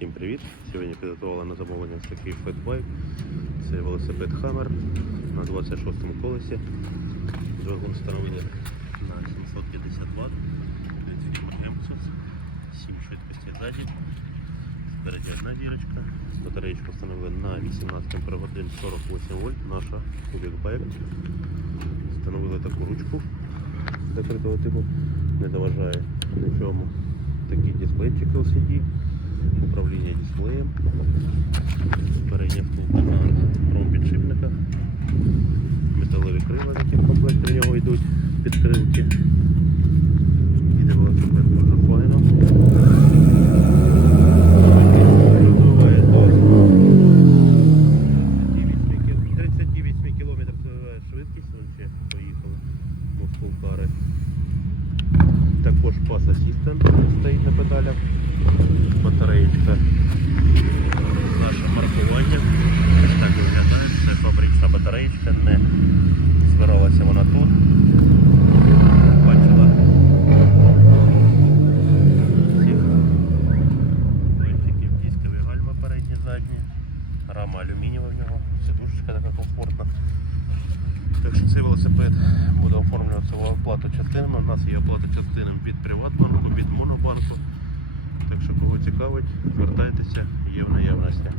Всім привіт! Сьогодні підготували на замовлення такий фетбайк. Це велосипед Hammer на 26-му колесі. Двигун встановлений на 750 Вт від фірми Empsos. 7 швидкостей ззаді. Спереді одна дірочка. Батареєчку встановили на 18 годин 48 вольт. Наша кубікбайк. Встановили таку ручку закритого типу. Не заважає нічому. Такий дисплейчик LCD управління дисплеєм, передній автомат промпідшипника, металеві крила, які в комплекті в нього йдуть, підкрилки. Іде велосипед дуже файно. 38 км швидкість, ще поїхали мускулкари. Також пас асистент стоїть на педалях батареєчка. Наше маркування. Так виглядає. Це фабрична батареєчка, не збиралася вона тут. Бачила всіх плечиків, дискові гальма передні, задні, рама алюмінієва в нього, сидушечка така комфортна. Так що цей велосипед буде оформлюватися в оплату частинами. У нас є оплата частинами від Приватбанку, від Монобанку. Цікавить, звертайтеся, є в наявності.